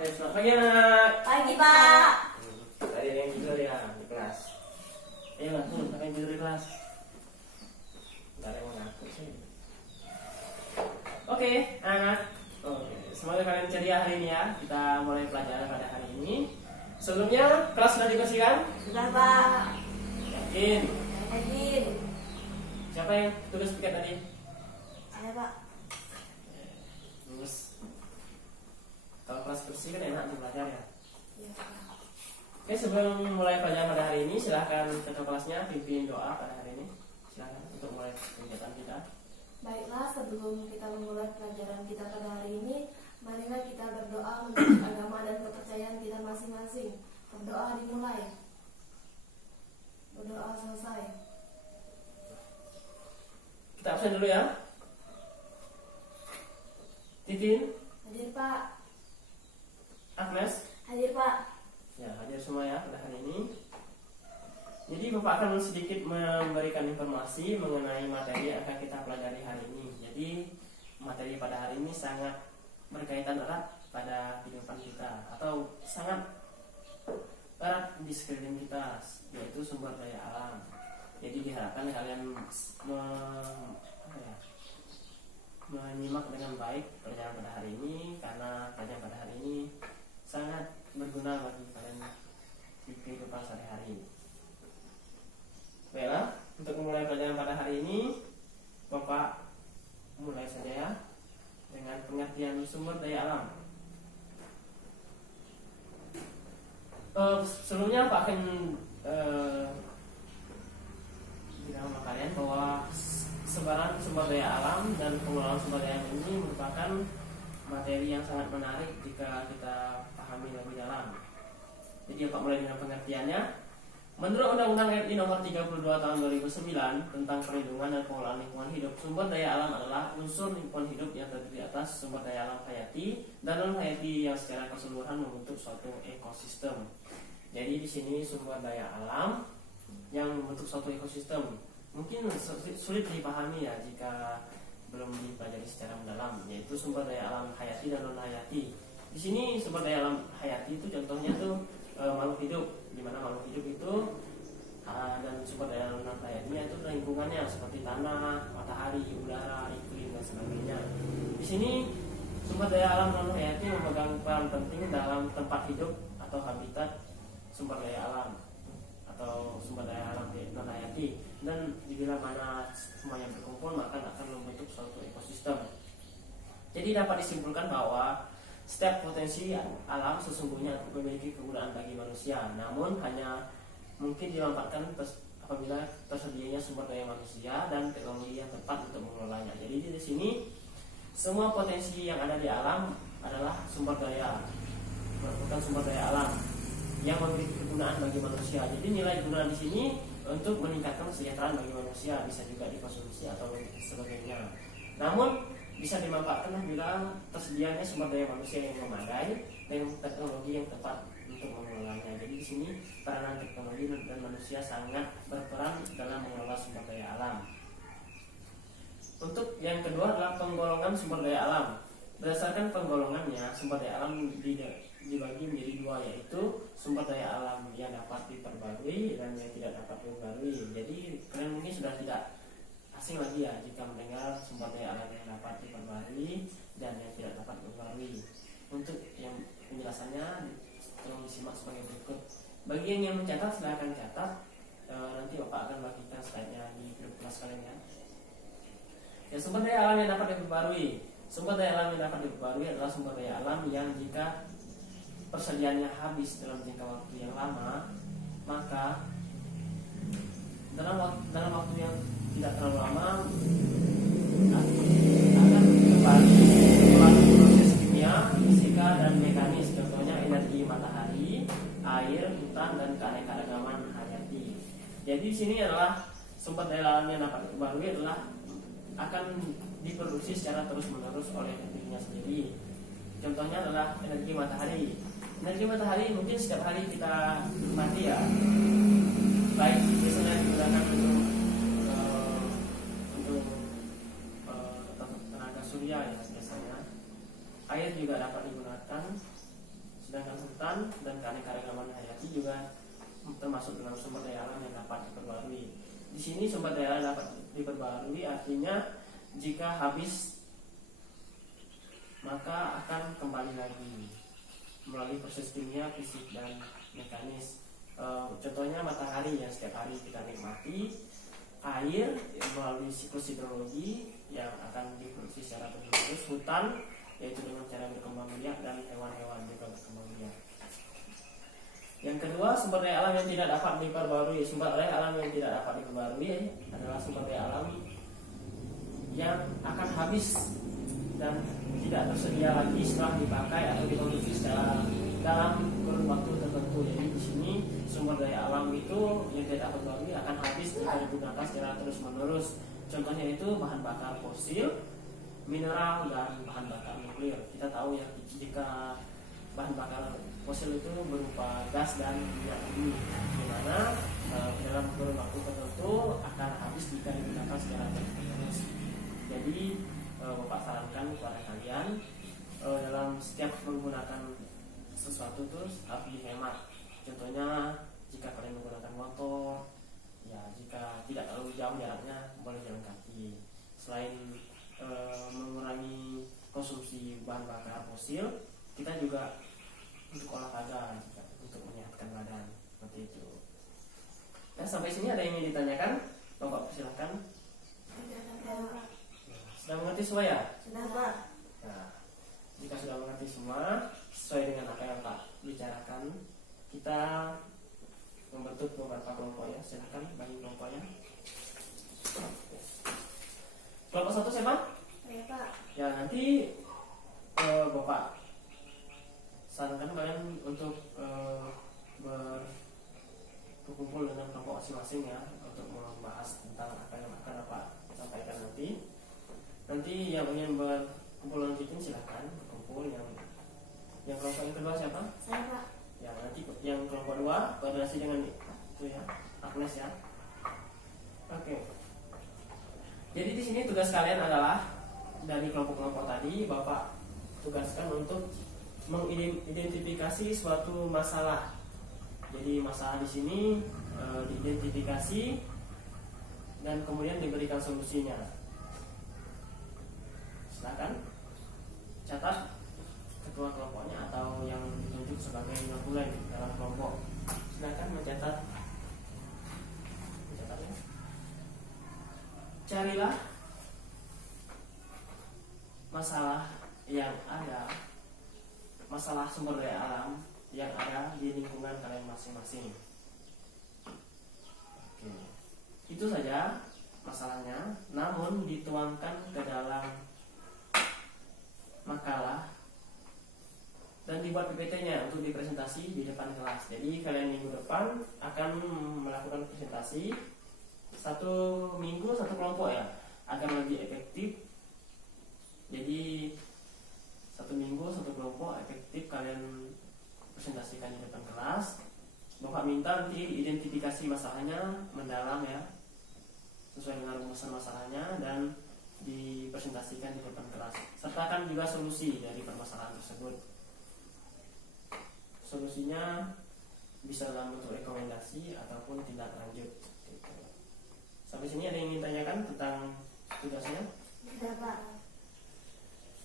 Selamat pagi anak. Pagi Pak. Tadi ada yang tidur ya di kelas. Ayolah, ada yang tidur di kelas. Nggak ada yang mau ngaku sih. Oke, anak. Oke, semoga kalian ceria hari ini ya. Kita mulai pelajaran pada hari ini. Sebelumnya kelas sudah dibersihkan? Sudah Pak. Yakin? Yakin. Siapa yang tulis piket tadi? Saya Pak. Terus kalau kelas bersih kan enak untuk belajar ya. Iya Pak. Oke, sebelum mulai pelajaran pada hari ini, silahkan ketua kelasnya pimpin doa pada hari ini. Silahkan untuk mulai kegiatan kita. Baiklah, sebelum kita memulai pelajaran kita pada hari ini, marilah kita berdoa menurut agama dan kepercayaan kita masing-masing. Berdoa dimulai. Berdoa selesai. Kita absen dulu ya. Titin, Hadir Pak. Agnes, Hadir Pak. ya hadir semua ya pada hari ini. Jadi Bapak akan sedikit memberikan informasi mengenai materi yang akan kita pelajari hari ini. Jadi materi pada hari ini sangat berkaitan erat pada kehidupan kita atau sangat erat di sekeliling kita, yaitu sumber daya alam. Jadi diharapkan kalian menyimak dengan baik pelajaran pada hari ini, karena pelajaran pada hari ini sangat berguna bagi kalian di kehidupan sehari-hari. Baiklah, untuk memulai pelajaran pada hari ini, Bapak mulai saja ya dengan pengertian sumber daya alam. Sebelumnya Pak akan bilang sama kalian bahwa sebaran sumber daya alam dan pengelolaan sumber daya alam ini merupakan materi yang sangat menarik jika kita pahami lebih dalam. Jadi Pak mulai dengan pengertiannya. Menurut Undang-Undang RI Nomor 32 Tahun 2009 tentang perlindungan dan pengelolaan lingkungan hidup, sumber daya alam adalah unsur lingkungan hidup yang terdiri atas sumber daya alam hayati dan non hayati yang secara keseluruhan membentuk suatu ekosistem. Jadi di sini sumber daya alam yang membentuk suatu ekosistem mungkin sulit dipahami ya jika belum dipelajari secara mendalam, yaitu sumber daya alam hayati dan non hayati. Di sini sumber daya alam hayati itu contohnya tuh makhluk hidup, di mana makhluk hidup itu dan sumber daya alam non hayatinya itu lingkungannya seperti tanah, matahari, udara, iklim dan sebagainya. Di sini sumber daya alam non hayati memegang peran penting dalam tempat hidup atau habitat sumber daya alam atau sumber daya alam non hayati, dan bila mana semuanya berkumpul maka akan membentuk suatu ekosistem. Jadi dapat disimpulkan bahwa setiap potensi alam sesungguhnya memiliki kegunaan bagi manusia, namun hanya mungkin dimanfaatkan apabila tersedianya sumber daya manusia dan teknologi yang tepat untuk mengelolanya. Jadi di sini semua potensi yang ada di alam adalah sumber daya, merupakan sumber daya alam yang memiliki kegunaan bagi manusia. Jadi nilai guna di sini untuk meningkatkan kesejahteraan bagi manusia, bisa juga dikonsumsi atau sebagainya. Namun bisa dimanfaatkan bila tersedianya sumber daya manusia yang memadai dan teknologi yang tepat untuk mengelolanya. Jadi di sini peranan teknologi dan manusia sangat berperan dalam mengelola sumber daya alam. Untuk yang kedua adalah penggolongan sumber daya alam. Berdasarkan penggolongannya, sumber daya alam dibagi menjadi dua, yaitu sumber daya alam yang dapat diperbarui dan yang tidak dapat diperbarui. Jadi kalian mungkin sudah tidak asing lagi ya jika mendengar sumber daya alam yang dapat diperbarui dan yang tidak dapat diperbarui. Untuk yang penjelasannya tolong disimak sebagai berikut. Bagi yang mencatat silahkan catat, nanti Bapak akan bagikan slide-nya di grup kelas kalian ya. Ya, sumber daya alam yang dapat diperbarui. Sumber daya alam yang dapat diperbarui adalah sumber daya alam yang jika persediaannya habis dalam jangka waktu yang lama, maka dalam waktu yang tidak terlalu lama akan kembali melalui proses kimia, fisika dan mekanis, contohnya energi matahari, air, hutan dan keanekaragaman hayati. Jadi di sini adalah sumber daya alam yang dapat diperbarui adalah akan diproduksi secara terus-menerus oleh dirinya sendiri. Contohnya adalah energi matahari. Energi matahari mungkin setiap hari kita nikmati ya, baik biasanya digunakan untuk tenaga surya ya biasanya. Air juga dapat digunakan Sedangkan hutan dan keanekaragaman hayati juga termasuk dalam sumber daya alam yang dapat diperbarui. Di sini sumber daya alam dapat diperbarui artinya jika habis maka akan kembali lagi melalui proses kimia, fisik, dan mekanis. Contohnya matahari yang setiap hari kita nikmati, air melalui siklus hidrologi yang akan diproduksi secara terus-menerus, hutan yaitu dengan cara berkembang biak, dan hewan-hewan juga berkembang biak. Yang kedua, sumber daya alam yang tidak dapat diperbarui. Sumber daya alam yang tidak dapat diperbarui adalah sumber daya alam yang akan habis dan tidak tersedia lagi setelah dipakai atau diproduksi secara dalam kurun waktu tertentu. Jadi di sini sumber daya alam itu yang tidak dapat diperbarui akan habis jika digunakan secara terus-menerus. Contohnya itu bahan bakar fosil, mineral, dan bahan bakar nuklir. Kita tahu ya jika bahan bakar fosil itu berupa gas dan minyak bumi, di mana dalam kurun waktu tertentu akan habis jika digunakan secara terus-menerus. Jadi Bapak sarankan kepada kalian dalam setiap menggunakan sesuatu terus harus dihemat. Contohnya jika kalian menggunakan motor, ya jika tidak terlalu jauh jaraknya boleh jalan kaki. Selain mengurangi konsumsi bahan bakar fosil, kita juga untuk olahraga, untuk menyehatkan badan, seperti itu. Nah, sampai sini ada yang ingin ditanyakan? Bapak persilahkan. Sudah mengerti semua ya? Sudah, Pak. Nah, jika sudah mengerti semua sesuai dengan apa yang Pak bicarakan, kita membentuk beberapa kelompok ya. Silahkan bagi kelompoknya. Kelompok satu siapa? Saya, Pak. Ya nanti Bapak sarankan kalian untuk berkumpul dengan kelompok masing-masing ya, untuk membahas tentang apa yang akan Bapak sampaikan nanti. Nanti yang ingin berkumpul lanjutin silahkan berkumpul. Yang kelompok yang kedua siapa? Saya, Pak. Ya nanti yang kelompok dua koordinasi dengan itu ya, Agnes ya. Oke. Jadi di sini tugas kalian adalah dari kelompok-kelompok tadi Bapak tugaskan untuk mengidentifikasi suatu masalah. Jadi masalah di sini diidentifikasi dan kemudian diberikan solusinya. Silakan catat ketua kelompoknya atau yang ditunjuk sebagai notulen dalam kelompok. Silakan mencatat. Mencatatnya. Carilah masalah yang ada, masalah sumber daya alam yang ada di lingkungan kalian masing-masing. Oke. Itu saja masalahnya, namun dituangkan ke dalam makalah dan dibuat PPT-nya untuk dipresentasi di depan kelas. Jadi kalian minggu depan akan melakukan presentasi 1 minggu 1 kelompok ya, agar lebih efektif. Jadi 1 minggu 1 kelompok efektif kalian presentasikan di depan kelas. Bapak minta nanti identifikasi masalahnya mendalam ya, sesuai dengan rumusan masalahnya, dan dipresentasikan di depan kelas. Sertakan juga solusi dari permasalahan tersebut. Solusinya bisa dalam bentuk rekomendasi ataupun tindak lanjut. Sampai sini ada yang ingin tanyakan tentang tugasnya? Sudah, Pak.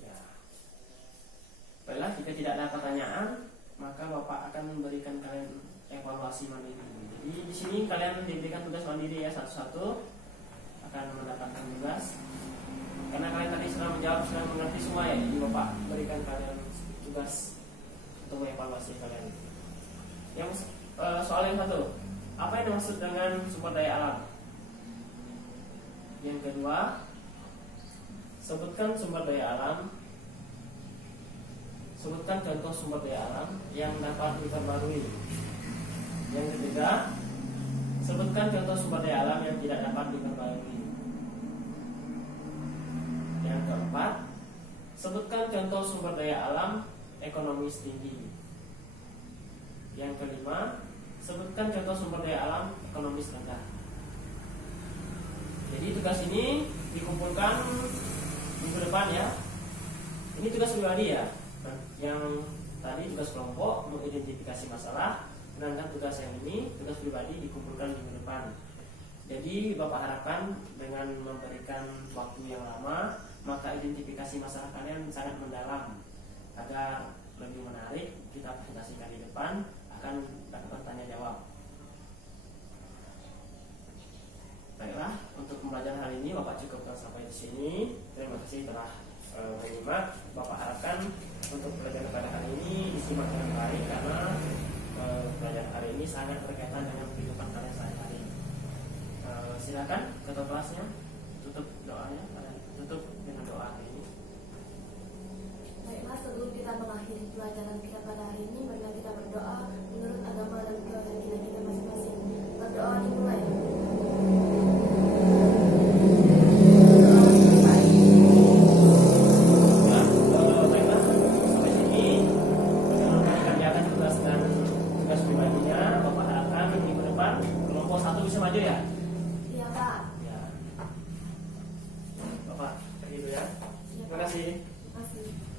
Ya. Baiklah, jika tidak ada pertanyaan, maka Bapak akan memberikan kalian evaluasi mandiri. Jadi di sini kalian diberikan tugas mandiri ya, satu-satu akan mendapatkan tugas. Karena kalian tadi sudah menjawab, sudah mengerti semua ya, jadi Bapak berikan kalian tugas untuk mengevaluasi kalian. Yang soal yang satu, apa yang dimaksud dengan sumber daya alam? Yang kedua, sebutkan sumber daya alam. Sebutkan contoh sumber daya alam yang dapat diperbarui. Yang ketiga, sebutkan contoh sumber daya alam yang tidak dapat diperbarui. Yang keempat, sebutkan contoh sumber daya alam ekonomis tinggi. Yang kelima, sebutkan contoh sumber daya alam ekonomis rendah. Jadi tugas ini dikumpulkan minggu depan ya. Ini tugas pribadi ya. Yang tadi tugas kelompok mengidentifikasi masalah, sedangkan tugas yang ini, tugas pribadi dikumpulkan minggu depan. Jadi Bapak harapkan dengan memberikan waktu yang lama, maka identifikasi masalah kalian sangat mendalam. Agar lebih menarik, kita presentasikan di depan, akan lakukan tanya jawab. Baiklah, untuk pembelajaran hari ini Bapak cukupkan sampai di sini. Terima kasih telah menyimak. Bapak harapkan untuk pelajaran pada hari ini disimak dengan baik karena pelajaran hari ini sangat berkaitan dengan kehidupan kalian sehari-hari. Silakan ketua kelasnya tutup doanya, tutup dengan doa hari ini. Baiklah, sebelum kita mengakhiri pelajaran kita pada hari ini, marilah kita berdoa menurut agama dan keyakinan kita masing-masing. Berdoa dimulai. Bisa maju ya? Iya, Pak. Ya. Bapak pergi dulu ya. Iya, Terima Pak. kasih. Terima kasih.